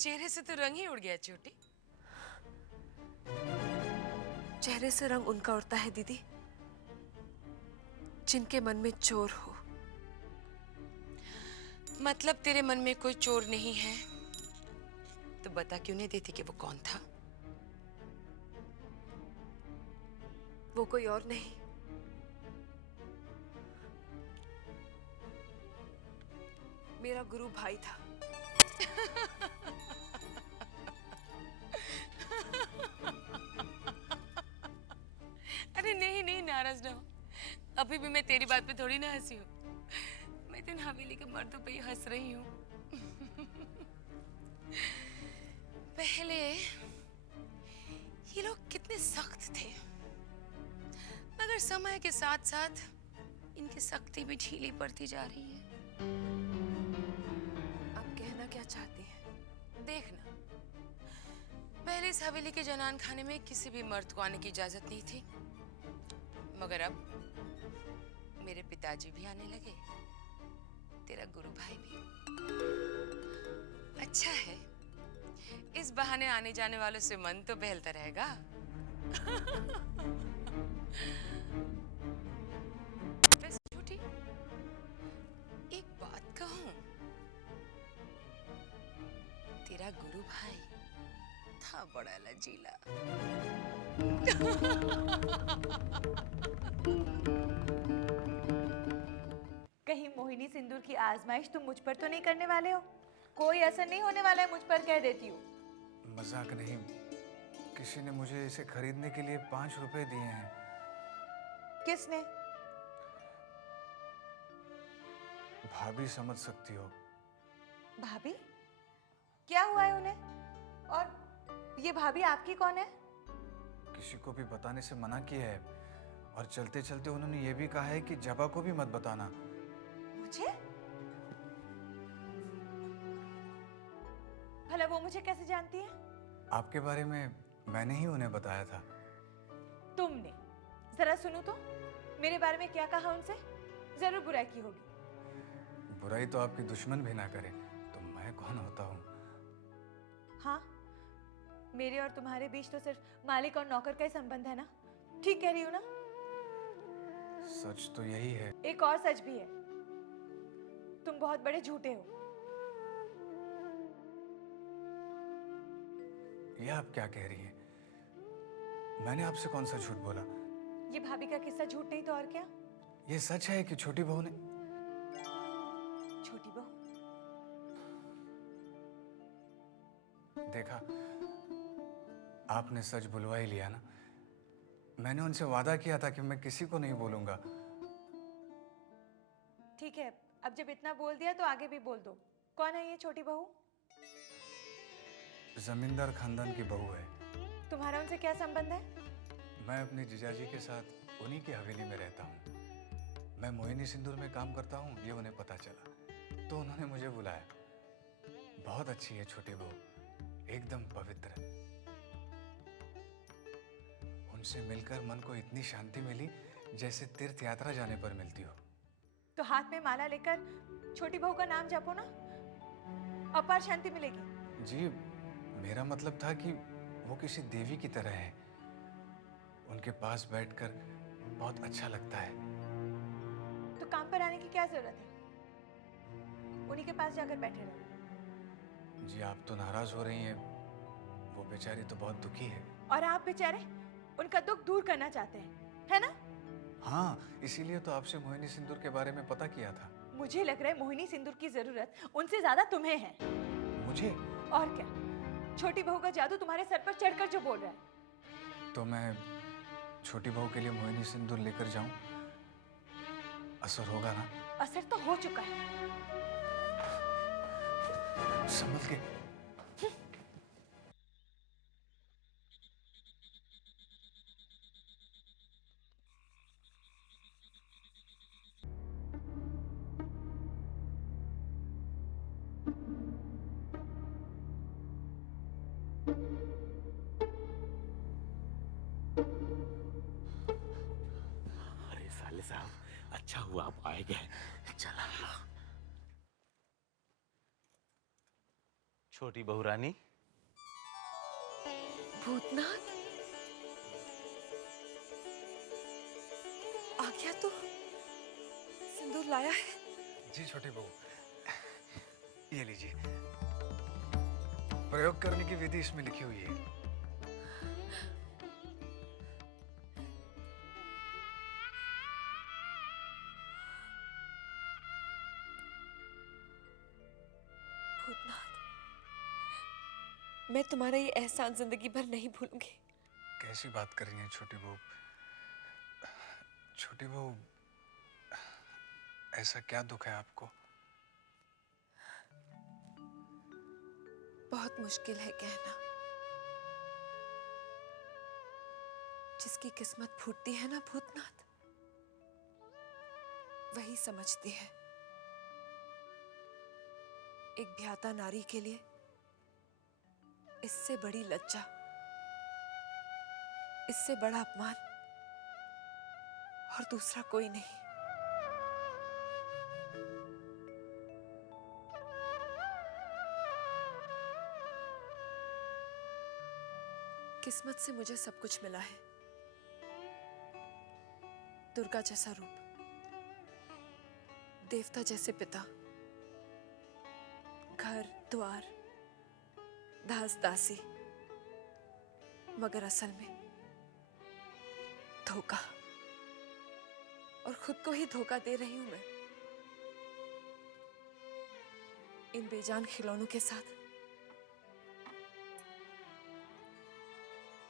चेहरे से तो रंग ही उड़ गया छोटी। चेहरे से रंग उनका उड़ता है दीदी जिनके मन में चोर हो। मतलब तेरे मन में कोई चोर नहीं है तो बता क्यों नहीं देती कि वो कौन था? वो कोई और नहीं, मेरा गुरु भाई था। अरे नहीं नहीं, नाराज ना हो। अभी भी मैं तेरी बात पे थोड़ी ना हंसी हूँ। मैं तो इन हवेली के मर्दों पे ही हंस रही हूँ। पहले ये लोग कितने सख्त थे, मगर समय के साथ साथ इनकी सख्ती भी ढीली पड़ती जा रही है। आप कहना क्या चाहती हैं? देखना, पहले इस हवेली के जनान खाने में किसी भी मर्द को आने की इजाजत नहीं थी, मगर अब मेरे पिताजी भी आने लगे, तेरा गुरु भाई भी। अच्छा है, इस बहाने आने जाने वालों से मन तो बहलता रहेगा। वैसे छोटी, एक बात कहूं, तेरा गुरु भाई था बड़ा लजीला। कहीं मोहिनी सिंदूर की आजमाइश तुम मुझ पर तो नहीं करने वाले हो? कोई असर नहीं होने वाला है मुझ पर, कह देती हूँ। मजाक नहीं, किसी ने मुझे इसे खरीदने के लिए 5 रुपए दिए हैं। किसने? भाभी समझ सकती हो। भाभी? क्या हुआ है उन्हें? और ये भाभी आपकी कौन है? किसी को भी बताने से मना किया है, और चलते चलते उन्होंने ये भी कहा है कि जबा को भी मत बताना। मुझे? भला वो मुझे कैसे जानती है? आपके बारे में मैंने ही उन्हें बताया था। तुमने? जरा सुनो तो, मेरे बारे में क्या कहा उनसे? जरूर बुराई की होगी। बुराई तो आपकी दुश्मन भी ना करे तो मैं कौन होता हूँ? हाँ, मेरे और तुम्हारे बीच तो सिर्फ मालिक और नौकर का ही संबंध है ना? ठीक कह रही हूँ ना? सच तो यही है। एक और सच भी है, तुम बहुत बड़े झूठे हो। ये आप क्या कह रही हैं? मैंने आपसे कौन सा झूठ बोला? ये भाभी का किस्सा झूठ नहीं तो और क्या? ये सच है कि छोटी बहू ने... छोटी बहू? देखा, आपने सच बुलवा ही लिया ना। मैंने उनसे वादा किया था कि मैं किसी को नहीं बोलूंगा। ठीक है, अब जब इतना बोल दिया तो आगे भी बोल दो। कौन है ये छोटी बहू? जमींदार खानदान की बहू है। तुम्हारा उनसे क्या संबंध है? मैं अपने जीजाजी के साथ उन्हीं की हवेली में रहता हूँ। मैं मोहिनी सिंदूर में काम करता हूँ, ये उन्हें पता चला तो उन्होंने मुझे बुलाया। बहुत अच्छी है छोटी बहू, एकदम पवित्र। उनसे मिलकर मन को इतनी शांति मिली जैसे तीर्थ यात्रा जाने पर मिलती हो। तो हाथ में माला लेकर छोटी बहू का नाम जपो ना, अपार शांति मिलेगी। जी, मेरा मतलब था कि वो किसी देवी की तरह है। उनके पास बैठकर बहुत अच्छा लगता है। तो काम पर आने की क्या जरूरत है? उन्हीं के पास जाकर बैठे रहो। जी, आप तो नाराज हो रही हैं। वो बेचारी तो बहुत दुखी है। और आप बेचारे उनका दुख दूर करना चाहते हैं, है ना? हाँ, इसीलिए तो आपसे मोहिनी सिंदूर के बारे में पता किया था। मुझे लग रहा है मोहिनी सिंदूर की जरूरत उनसे ज्यादा तुम्हें है। मुझे? और क्या, छोटी बहू का जादू तुम्हारे सर पर चढ़कर जो बोल रहा है। तो मैं छोटी बहू के लिए मोहिनी सिंदूर लेकर जाऊं? असर होगा ना? असर तो हो चुका है। समझ के। अरे साले साहब, अच्छा हुआ आप आए गए। चला छोटी बहू रानी। भूतनाथ आ गया तू? सिंदूर लाया है? जी छोटी बहू, ये लीजिए। प्रयोग करने की विधि इसमें लिखी हुई है। भूतनाथ, मैं तुम्हारा ये एहसान जिंदगी भर नहीं भूलूंगी। कैसी बात कर रही हैं छोटी बहू? छोटी बहू, ऐसा क्या दुख है आपको? बहुत मुश्किल है कहना। जिसकी किस्मत फूटती है ना भूतनाथ, वही समझती है। एक ब्याता नारी के लिए इससे बड़ी लज्जा, इससे बड़ा अपमान और दूसरा कोई नहीं। किस्मत से मुझे सब कुछ मिला है। दुर्गा जैसा रूप, देवता जैसे पिता, घर द्वार, दास दासी, मगर असल में धोखा। और खुद को ही धोखा दे रही हूं मैं, इन बेजान खिलौनों के साथ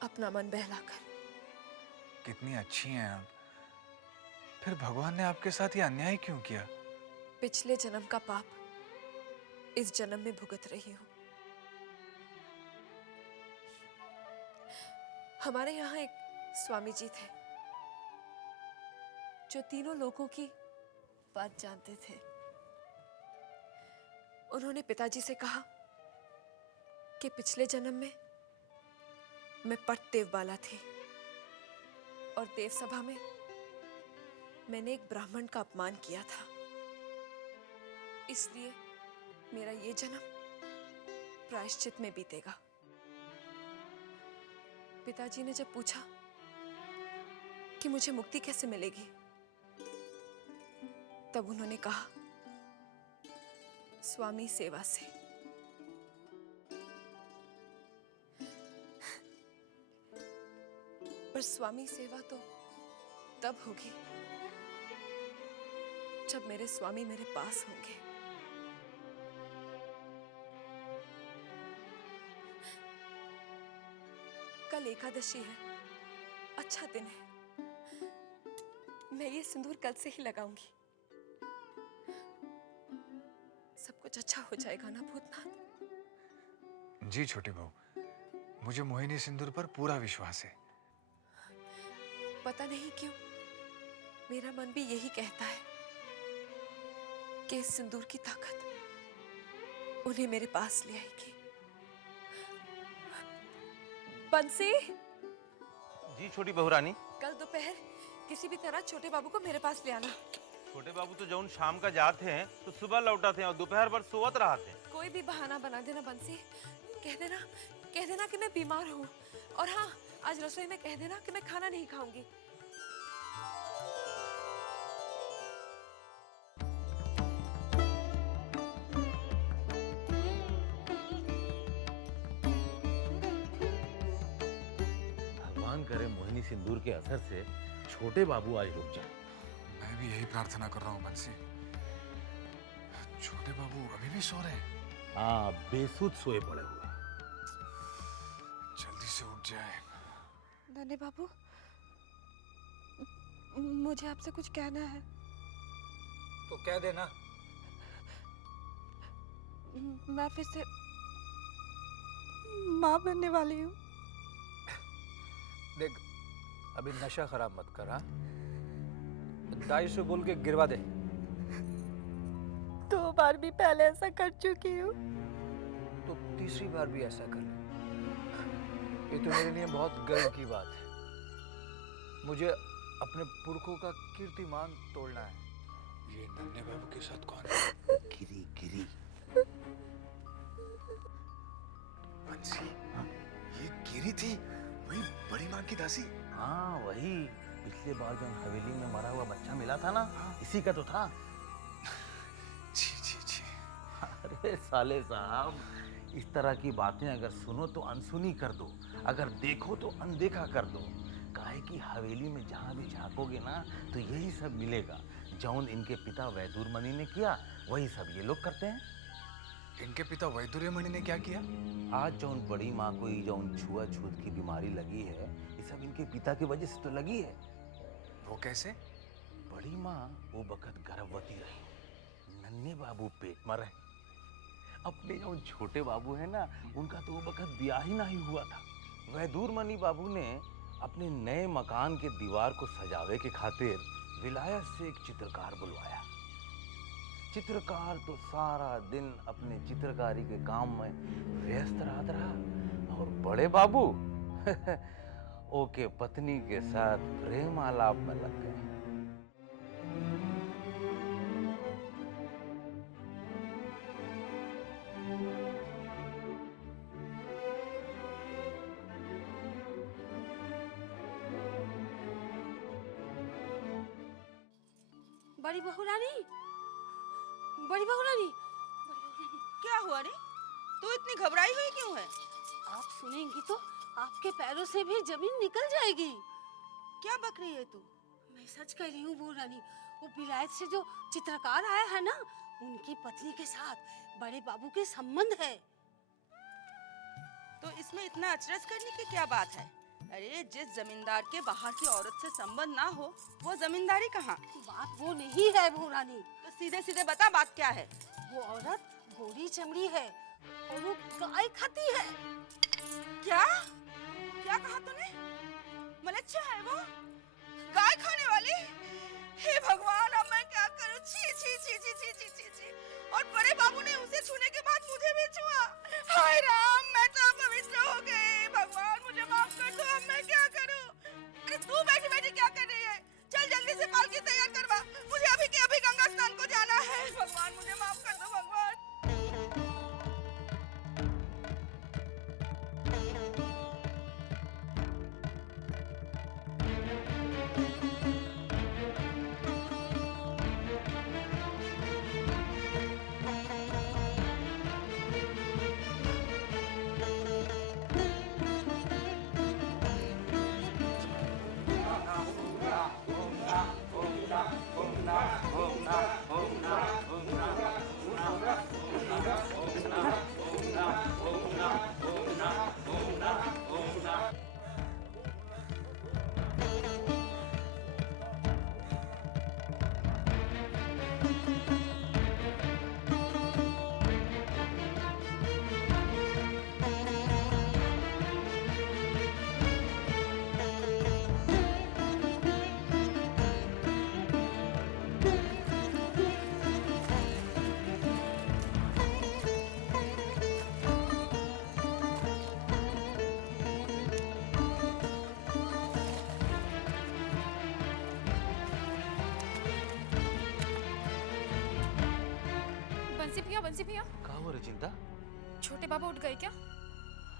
अपना मन बहलाकर। कितनी अच्छी हैं आप, फिर भगवान ने आपके साथ ये अन्याय क्यों किया? पिछले जन्म का पाप इस जन्म में भुगत रही हूं। हमारे यहाँ एक स्वामी जी थे जो तीनों लोगों की बात जानते थे। उन्होंने पिताजी से कहा कि पिछले जन्म में मैं पट देवबाला थी और देव सभा में मैंने एक ब्राह्मण का अपमान किया था, इसलिए मेरा ये जन्म प्रायश्चित में बीतेगा। पिताजी ने जब पूछा कि मुझे मुक्ति कैसे मिलेगी, तब उन्होंने कहा, स्वामी सेवा से। पर स्वामी सेवा तो तब होगी जब मेरे स्वामी मेरे पास होंगे। कल एकादशी है, अच्छा दिन है। मैं ये सिंदूर कल से ही लगाऊंगी। सब कुछ अच्छा हो जाएगा ना भूतनाथ? जी छोटी बहू, मुझे मोहिनी सिंदूर पर पूरा विश्वास है। पता नहीं क्यों मेरा मन भी यही कहता है कि इस सिंदूर की ताकत उन्हें मेरे पास ले आएगी। बंसी, जी छोटी बहू रानी। कल दोपहर किसी भी तरह छोटे बाबू को मेरे पास ले आना। छोटे बाबू तो जौन शाम का जाते हैं तो सुबह लौटा थे और दोपहर भर सोवत रहा थे। कोई भी बहाना बना देना बंसी। कह देना कि मैं बीमार हूँ। और हाँ, आज रसोई में कह देना कि मैं खाना नहीं खाऊंगी। भगवान करे मोहिनी सिंदूर के असर से छोटे बाबू आज रुक जाए। मैं भी यही प्रार्थना कर रहा हूँ बंसी। छोटे बाबू अभी भी सो रहे हैं? हाँ, बेसुध सोए पड़े हुए। जल्दी से उठ जाए। नन्हे बाबू, मुझे आपसे कुछ कहना है। तो कह देना। मैं फिर से माँ बनने वाली हूँ। देख, अभी नशा खराब मत कर। हाँ, दाई से बोल के गिरवा दे। 2 बार भी पहले ऐसा कर चुकी हूँ। तो तीसरी बार भी ऐसा कर ले। ये तो मेरे लिए बहुत गर्व की बात है। मुझे अपने पुरखों का कीर्तिमान तोड़ना है। ये नन्हे बाबू के साथ कौन है? गिरी गिरी। की दासी? हाँ वही, पिछले बार जो हवेली में मरा हुआ बच्चा मिला था ना, इसी का तो था। छी छी छी। अरे साले साहब, इस तरह की बातें अगर सुनो तो अनसुनी कर दो, अगर देखो तो अनदेखा कर दो। काहे कि हवेली में जहाँ भी झांकोगे ना तो यही सब मिलेगा। जौन इनके पिता वैदुरमणि ने किया वही सब ये लोग करते हैं। इनके पिता वैदुर्यमणि ने क्या किया? आज जौन बड़ी माँ को ये जौन छुआछूत की बीमारी लगी है, ये सब इनके पिता की वजह से तो लगी है। वो कैसे? बड़ी माँ वो बखत गर्भवती रही, नन्हे बाबू पेट में रहे। अपने जो छोटे बाबू है ना, उनका तो वो बखत ब्याह ही नहीं हुआ था। वैदुरमणि बाबू ने अपने नए मकान के दीवार को सजावे के खातिर विलायत से एक चित्रकार बुलवाया। चित्रकार तो सारा दिन अपने चित्रकारी के काम में व्यस्त रहा और बड़े बाबू ओके पत्नी के साथ प्रेम आलाप में लग गए। बड़ी बहू रानी, बड़ी बहू रानी, क्या हुआ रे? तू इतनी घबराई हुई क्यों है? आप सुनेंगी तो आपके पैरों से भी जमीन निकल जाएगी। क्या बक रही है तू? मैं सच कह रही हूँ बहू रानी, वो विलायत से जो चित्रकार आया है ना, उनकी पत्नी के साथ बड़े बाबू के संबंध है। तो इसमें इतना अचरज करने की क्या बात है? अरे जिस जमींदार के बाहर की औरत से संबंध ना हो, वो जमींदारी कहाँ? बात वो नहीं है बहू रानी। तो सीधे सीधे बता बात क्या है? वो औरत गोरी चमड़ी है और वो गाय खाती है। क्या? क्या कहा तूने? मलेच्छा है वो? गाय खाने वाली? हे भगवान, अब मैं क्या करूं? छी छी छी छी छी छी छी छी। और बड़े बाबू ने उसे छूने के बाद मुझे भी छुआ। हाय राम, मैं तो अपवित्र हो गई। भगवान मुझे माफ कर दो, अब मैं क्या करूं? अरे तू बैठी बैठी क्या कर रही है? चल जल्दी से पालकी तैयार करवा, मुझे अभी के अभी गंगा स्नान को जाना है। भगवान मुझे माफ कर दो भगवान। बंसी भैया, का हो रे चिंता? छोटे बाबू उठ गए क्या?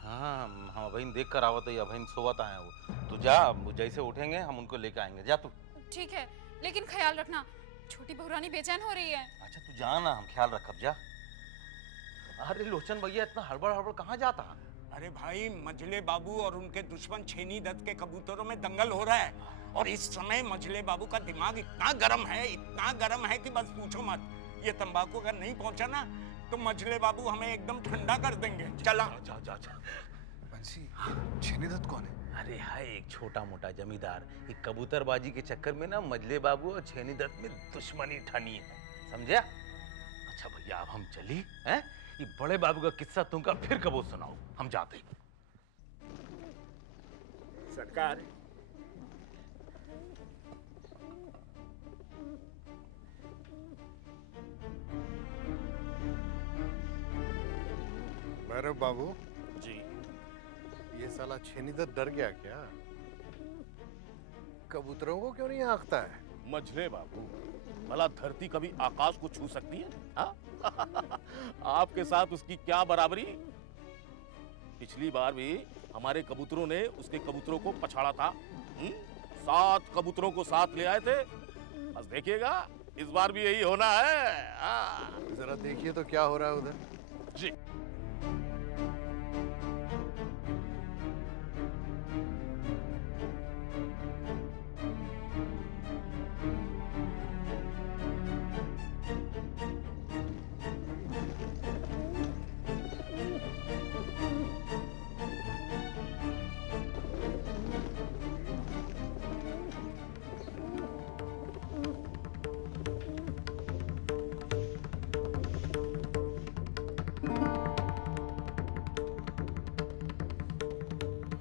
हाँ हम बहन देख कर आवत है, बहन सोवत आए वो। तू जा, जैसे उठेंगे हम उनको लेके आएंगे। जा तू। ठीक है, लेकिन ख्याल रखना, छोटी बहुरानी बेचैन हो रही है। अच्छा तू जा ना, हम ख्याल रखब। जा। अरे लोचन भैया, इतना हड़बड़ हड़बड़ कहाँ जाता? अरे भाई, मझले बाबू और उनके दुश्मन छेनी दत्त के कबूतरों में दंगल हो रहा है और इस समय मझले बाबू का दिमाग इतना गर्म है कि बस पूछो मत। ये तंबाकू अगर नहीं पहुंचा ना तो मझले बाबू हमें एकदम ठंडा कर देंगे। चला। जा जा जा। बंसी, छेनी दत्त कौन है? अरे हाय, एक छोटा मोटा जमींदार। ये कबूतरबाजी के चक्कर में ना मझले बाबू और छेनी दत्त में दुश्मनी ठानी है, समझा? अच्छा भैया, अब हम चली हैं? ये बड़े बाबू का किस्सा तुमका फिर कबो सुनाओ, हम जाते। सरकार, भैरव बाबू जी। ये साला छेनीदत्त डर गया क्या? कबूतरों को क्यों नहीं आंकता है? मझले बाबू, भला धरती कभी आकाश को छू सकती है? हाँ? आपके साथ उसकी क्या बराबरी? पिछली बार भी हमारे कबूतरों ने उसके कबूतरों को पछाड़ा था। 7 कबूतरों को साथ ले आए थे। बस देखिएगा, इस बार भी यही होना है। हाँ। जरा देखिए तो क्या हो रहा है उधर। जी।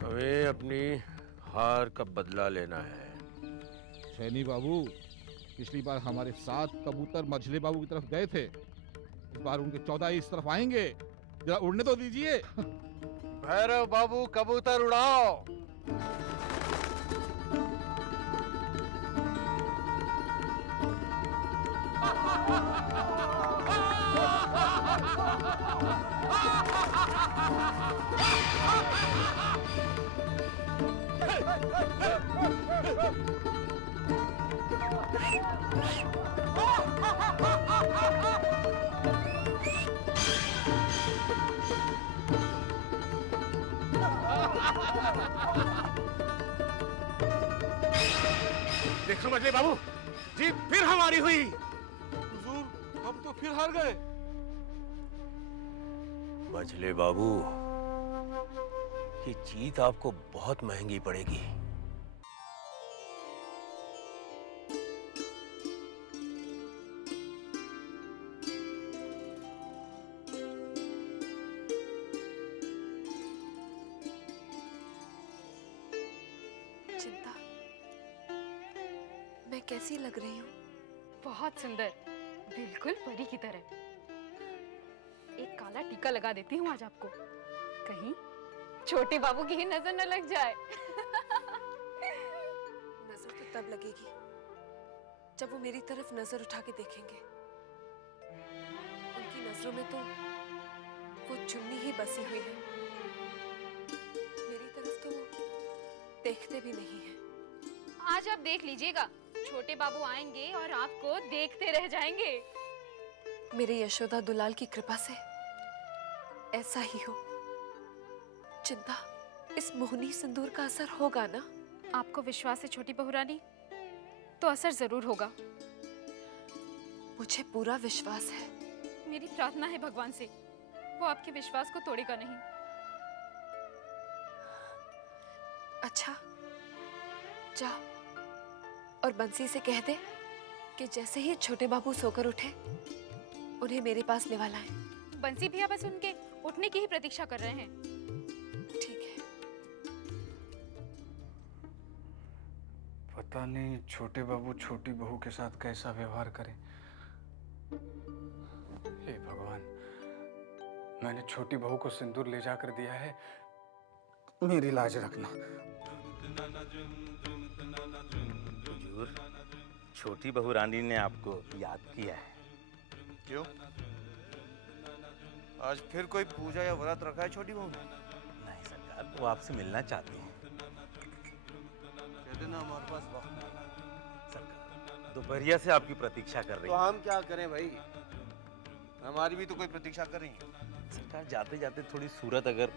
हमें अपनी हार का बदला लेना है। सैनी बाबू, पिछली बार हमारे 7 कबूतर मझले बाबू की तरफ गए थे, इस बार उनके 14 इस तरफ आएंगे। जरा उड़ने तो दीजिए। भैरव बाबू कबूतर उड़ाओ। देखो मजले बाबू, जीत फिर हमारी हुई। हुजूर, हम तो फिर हार गए। मजले बाबू, ये जीत आपको बहुत महंगी पड़ेगी। चिंता, मैं कैसी लग रही हूँ? बहुत सुंदर, बिल्कुल परी की तरह। एक काला टीका लगा देती हूँ आज आपको, कहीं छोटे बाबू की ही नजर न लग जाए। नजर तो तब लगेगी जब वो मेरी तरफ नजर उठा के देखेंगे। उनकी नजरों में तो वो चुन्नी ही बसी हुई है, मेरी तरफ तो वो देखते भी नहीं है। आज आप देख लीजिएगा, छोटे बाबू आएंगे और आपको देखते रह जाएंगे। मेरे यशोदा दुलाल की कृपा से ऐसा ही हो। चिंता, इस मोहनी सिंदूर का असर होगा ना? आपको विश्वास है छोटी बहू रानी, तो असर जरूर होगा। मुझे पूरा विश्वास है। मेरी प्रार्थना है भगवान से, वो आपके विश्वास को तोड़ेगा नहीं। अच्छा, जा और बंसी से कह दे कि जैसे ही छोटे बाबू सोकर उठे, उन्हें मेरे पास लेवा लाएं। बंसी भैया बस उनके उठने की ही प्रतीक्षा कर रहे हैं। ठीक है। पता नहीं छोटे बाबू छोटी बहू के साथ कैसा व्यवहार करें। हे भगवान, मैंने छोटी बहू को सिंदूर ले जाकर दिया है, मेरी लाज रखना। हुजूर, छोटी बहू रानी ने आपको याद किया है। क्यों? आज फिर कोई पूजा या व्रत रखा है छोटी बहू ने? नहीं सरकार, वो आपसे मिलना चाहती हैं। कहते ना हमारे पास वक्त नहीं। सरकार दोपहरिया से आपकी प्रतीक्षा कर रही तो है। हम क्या करें भाई, हमारी भी तो कोई प्रतीक्षा कर रही है। सरकार जाते जाते थोड़ी सूरत अगर